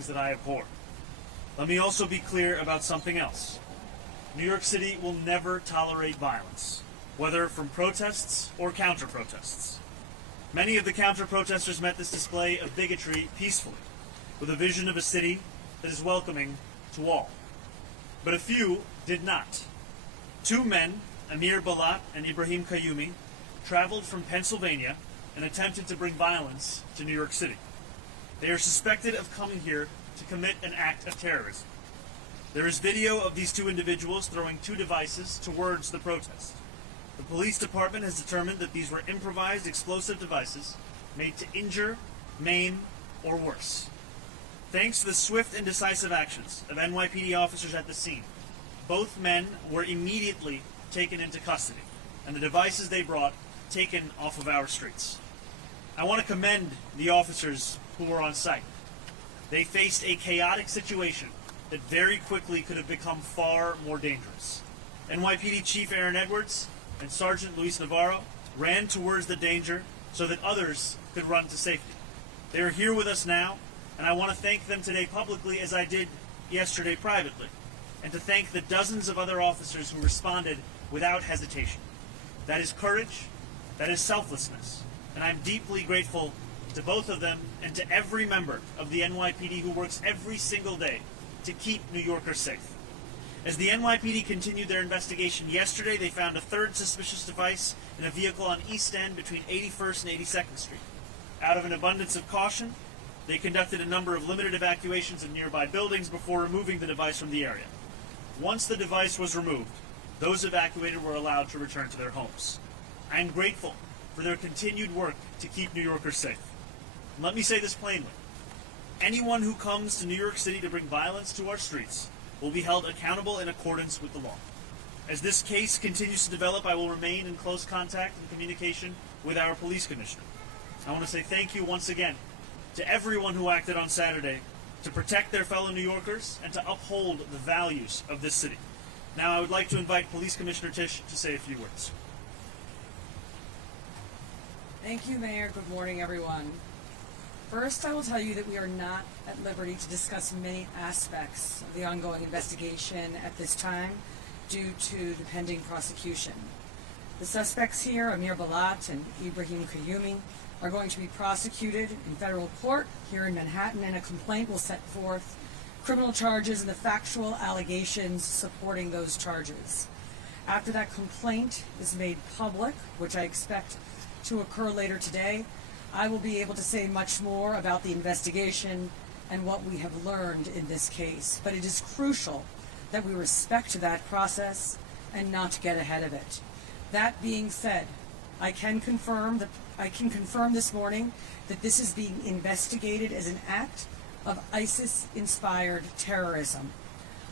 things that I abhor. Let me also be clear about something else. New York City will never tolerate violence, whether from protests or counter-protests. Many of the counter-protesters met this display of bigotry peacefully, with a vision of a city that is welcoming to all. But a few did not. Two men, Amir Balat and Ibrahim Qayyumi, traveled from Pennsylvania and attempted to bring violence to New York City. They are suspected of coming here to commit an act of terrorism. There is video of these two individuals throwing two devices towards the protest. The police department has determined that these were improvised explosive devices made to injure, maim, or worse. Thanks to the swift and decisive actions of NYPD officers at the scene, both men were immediately taken into custody, and the devices they brought taken off of our streets. I want to commend the officers who were on site. They faced a chaotic situation that very quickly could have become far more dangerous. NYPD Chief Aaron Edwards and Sergeant Luis Navarro ran towards the danger so that others could run to safety. They are here with us now, and I want to thank them today publicly as I did yesterday privately, and to thank the dozens of other officers who responded without hesitation. That is courage, that is selflessness, and I'm deeply grateful to both of them and to every member of the NYPD who works every single day to keep New Yorkers safe. As the NYPD continued their investigation yesterday, they found a third suspicious device in a vehicle on East End between 81st and 82nd Street. Out of an abundance of caution, they conducted a number of limited evacuations of nearby buildings before removing the device from the area. Once the device was removed, those evacuated were allowed to return to their homes. I am grateful for their continued work to keep New Yorkers safe. And let me say this plainly. Anyone who comes to New York City to bring violence to our streets will be held accountable in accordance with the law. As this case continues to develop, I will remain in close contact and communication with our police commissioner. I want to say thank you once again to everyone who acted on Saturday to protect their fellow New Yorkers and to uphold the values of this city. Now I would like to invite Police Commissioner Tisch to say a few words. Thank you, Mayor. Good morning, everyone. First, I will tell you that we are not at liberty to discuss many aspects of the ongoing investigation at this time due to the pending prosecution. The suspects here, Amir Balat and Ibrahim Qayyumi, are going to be prosecuted in federal court here in Manhattan, and a complaint will set forth criminal charges and the factual allegations supporting those charges. After that complaint is made public, which I expect to occur later today, I will be able to say much more about the investigation and what we have learned in this case. But it is crucial that we respect that process and not get ahead of it. That being said, I can confirm this morning that this is being investigated as an act of ISIS-inspired terrorism.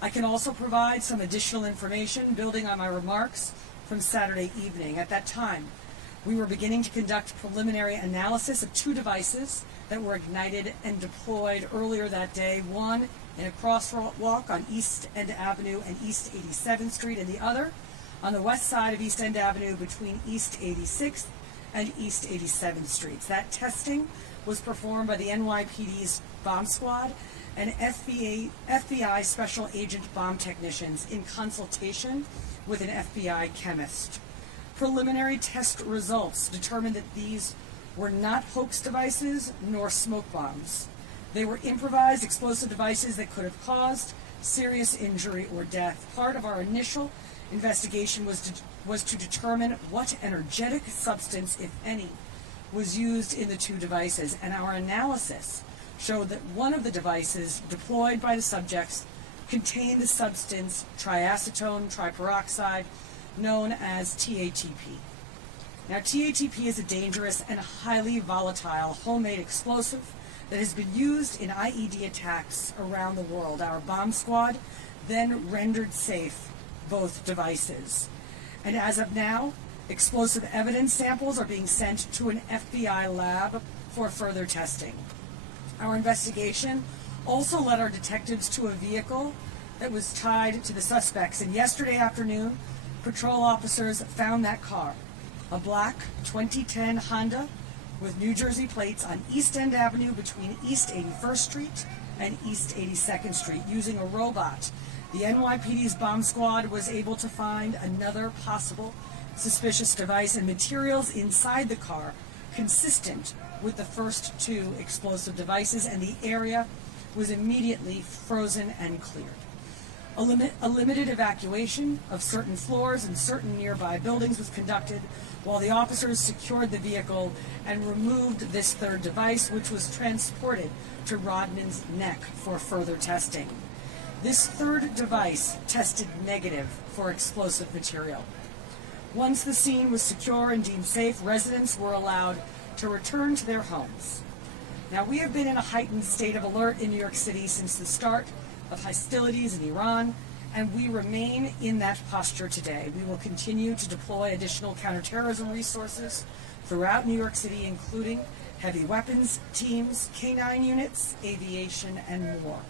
I can also provide some additional information building on my remarks from Saturday evening. At that time, we were beginning to conduct preliminary analysis of two devices that were ignited and deployed earlier that day, one in a crosswalk on East End Avenue and East 87th Street, and the other on the west side of East End Avenue between East 86th and East 87th Streets. That testing was performed by the NYPD's bomb squad and FBI special agent bomb technicians in consultation with an FBI chemist. Preliminary test results determined that these were not hoax devices nor smoke bombs. They were improvised explosive devices that could have caused serious injury or death. Part of our initial investigation was to determine what energetic substance, if any, was used in the two devices, and our analysis showed that one of the devices deployed by the subjects contained the substance triacetone triperoxide, known as TATP. Now, TATP is a dangerous and highly volatile homemade explosive that has been used in IED attacks around the world. Our bomb squad then rendered safe both devices. And as of now, explosive evidence samples are being sent to an FBI lab for further testing. Our investigation also led our detectives to a vehicle that was tied to the suspects, and yesterday afternoon, patrol officers found that car, a black 2010 Honda with New Jersey plates on East End Avenue between East 81st Street and East 82nd Street. Using a robot, the NYPD's bomb squad was able to find another possible suspicious device and materials inside the car consistent with the first two explosive devices, and the area was immediately frozen and cleared. A limited evacuation of certain floors and certain nearby buildings was conducted while the officers secured the vehicle and removed this third device, which was transported to Rodman's Neck for further testing. This third device tested negative for explosive material. Once the scene was secure and deemed safe, residents were allowed to return to their homes. Now, we have been in a heightened state of alert in New York City since the start of hostilities in Iran, and we remain in that posture today. We will continue to deploy additional counterterrorism resources throughout New York City, including heavy weapons teams, K-9 units, aviation, and more.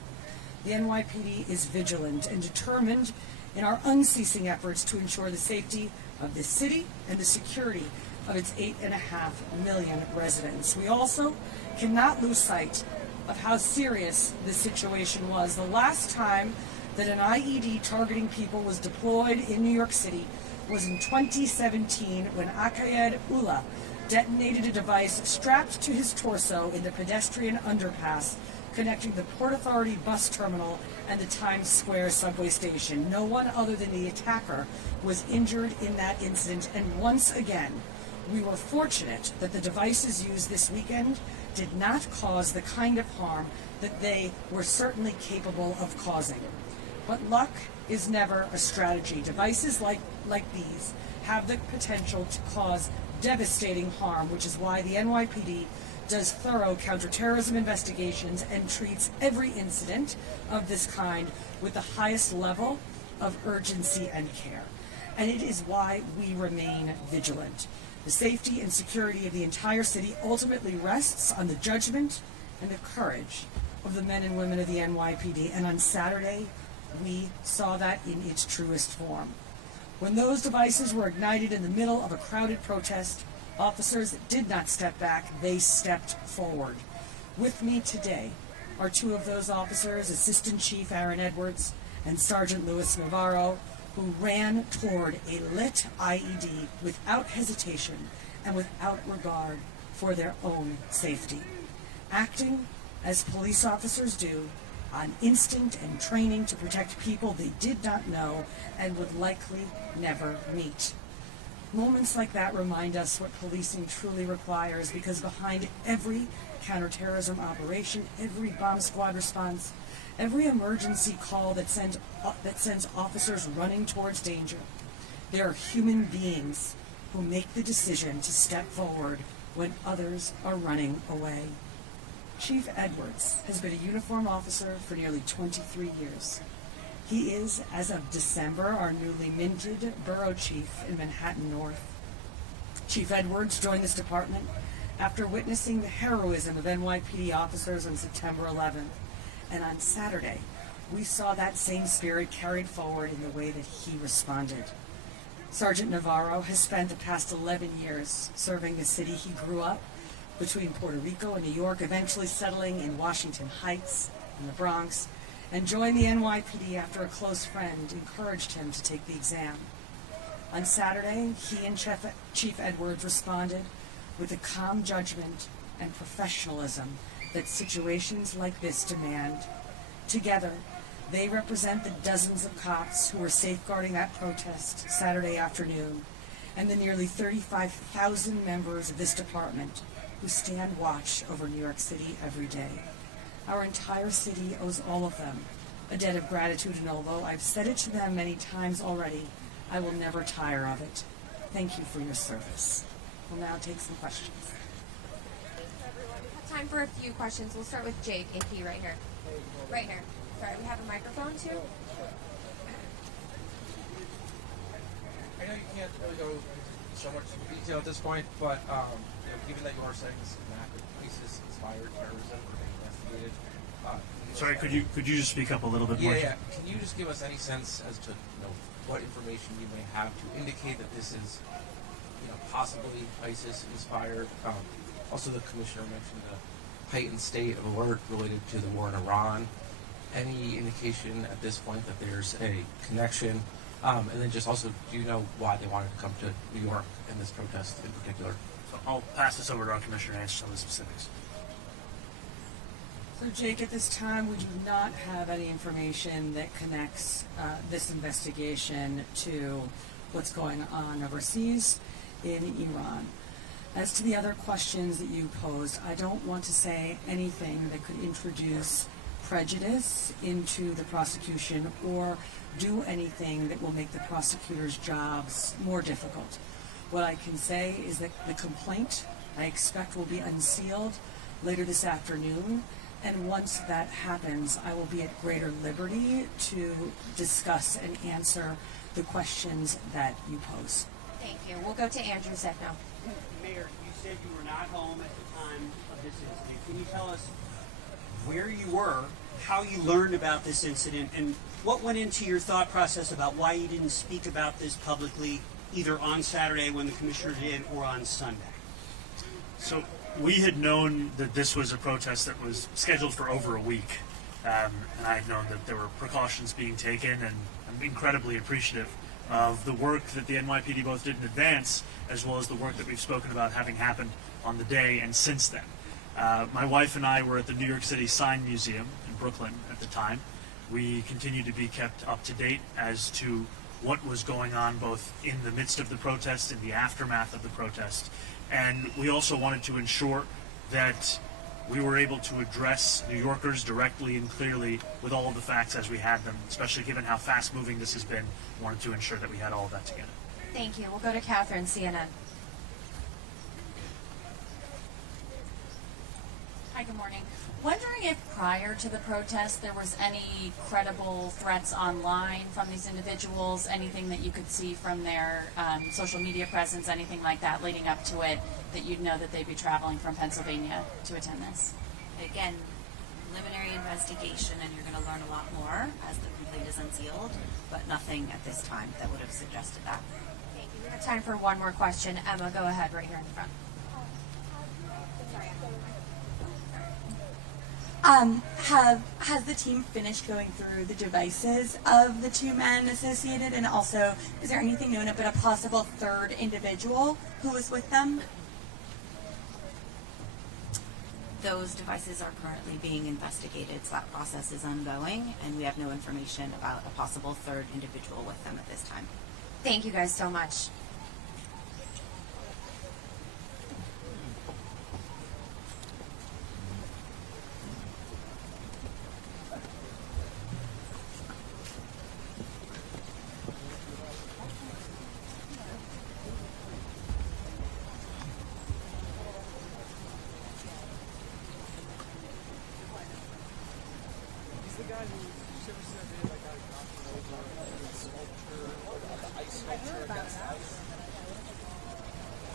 The NYPD is vigilant and determined in our unceasing efforts to ensure the safety of this city and the security of its 8.5 million residents. We also cannot lose sight of how serious this situation was. The last time that an IED targeting people was deployed in New York City was in 2017 when Akayed Ullah detonated a device strapped to his torso in the pedestrian underpass connecting the Port Authority bus terminal and the Times Square subway station. No one other than the attacker was injured in that incident, and once again, we were fortunate that the devices used this weekend did not cause the kind of harm that they were certainly capable of causing. But luck is never a strategy. Devices like these have the potential to cause devastating harm, which is why the NYPD does thorough counterterrorism investigations and treats every incident of this kind with the highest level of urgency and care. And it is why we remain vigilant. The safety and security of the entire city ultimately rests on the judgment and the courage of the men and women of the NYPD. And on Saturday, we saw that in its truest form. When those devices were ignited in the middle of a crowded protest, officers did not step back, they stepped forward. With me today are two of those officers, Assistant Chief Aaron Edwards and Sergeant Louis Navarro, who ran toward a lit IED without hesitation and without regard for their own safety. Acting as police officers do, on instinct and training to protect people they did not know and would likely never meet. Moments like that remind us what policing truly requires, because behind every counterterrorism operation, every bomb squad response, every emergency call that sends officers running towards danger, there are human beings who make the decision to step forward when others are running away. Chief Edwards has been a uniformed officer for nearly 23 years. He is, as of December, our newly minted borough chief in Manhattan North. Chief Edwards joined this department after witnessing the heroism of NYPD officers on September 11th. And on Saturday, we saw that same spirit carried forward in the way that he responded. Sergeant Navarro has spent the past 11 years serving the city he grew up between Puerto Rico and New York, eventually settling in Washington Heights in the Bronx, and joined the NYPD after a close friend encouraged him to take the exam. On Saturday, he and Chief Edwards responded with the calm judgment and professionalism that situations like this demand. Together, they represent the dozens of cops who were safeguarding that protest Saturday afternoon, and the nearly 35,000 members of this department who stand watch over New York City every day. Our entire city owes all of them a debt of gratitude, and although I've said it to them many times already, I will never tire of it. Thank you for your service. We'll now take some questions. Thanks, everyone. We have time for a few questions. We'll start with Jake, AP, right here. Right here. Sorry, we have a microphone, too. I know you can't really go so much into detail at this point, but given that you are saying this is an act of ISIS-inspired terrorism or being investigated, Sorry, could you just speak up a little bit more? Yeah. Can you just give us any sense as to what information you may have to indicate that this is possibly ISIS-inspired? Also, the commissioner mentioned the heightened state of alert related to the war in Iran. Any indication at this point that there's a connection? And then just also, do you know why they wanted to come to New York in this protest in particular? So I'll pass this over to our commissioner to answer some of the specifics. So Jake, at this time, we do not have any information that connects this investigation to what's going on overseas in Iran. As to the other questions that you posed, I don't want to say anything that could introduce prejudice into the prosecution or do anything that will make the prosecutors' jobs more difficult. What I can say is that the complaint, I expect, will be unsealed later this afternoon, and once that happens, I will be at greater liberty to discuss and answer the questions that you pose. Thank you. We'll go to Andrew Zeck now. Mayor, you said you were not home at the time of this incident. Can you tell us where you were, how you learned about this incident, and what went into your thought process about why you didn't speak about this publicly, either on Saturday when the commissioner did or on Sunday? So we had known that this was a protest that was scheduled for over a week, and I had known that there were precautions being taken, and I'm incredibly appreciative of the work that the NYPD both did in advance, as well as the work that we've spoken about having happened on the day and since then. My wife and I were at the New York City Sign Museum in Brooklyn at the time. We continue to be kept up to date as to what was going on both in the midst of the protest and the aftermath of the protest. And we also wanted to ensure that we were able to address New Yorkers directly and clearly with all of the facts as we had them, especially given how fast-moving this has been. We wanted to ensure that we had all of that together. Thank you. We'll go to Catherine, CNN. Hi, good morning. Wondering if prior to the protest there was any credible threats online from these individuals, anything that you could see from their social media presence, anything like that leading up to it, that you'd know that they'd be traveling from Pennsylvania to attend this? Again, preliminary investigation, and you're going to learn a lot more as the complaint is unsealed, but nothing at this time that would have suggested that. Thank you. We have time for one more question. Emma, go ahead right here in the front. Has the team finished going through the devices of the two men associated, and also is there anything known about a possible third individual who was with them? Those devices are currently being investigated, so that process is ongoing, and we have no information about a possible third individual with them at this time. Thank you guys so much.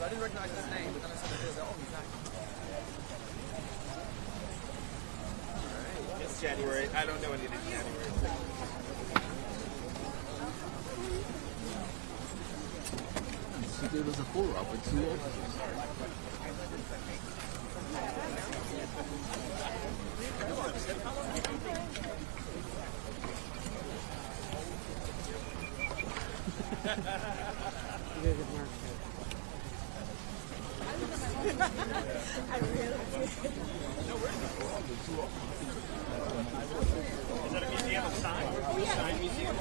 I didn't recognize his name, but then I saw the video, oh, he's not. Alright. It's January. I don't know anything January. There was a pull-up with two officers. Is that a museum of sign? Sign museum?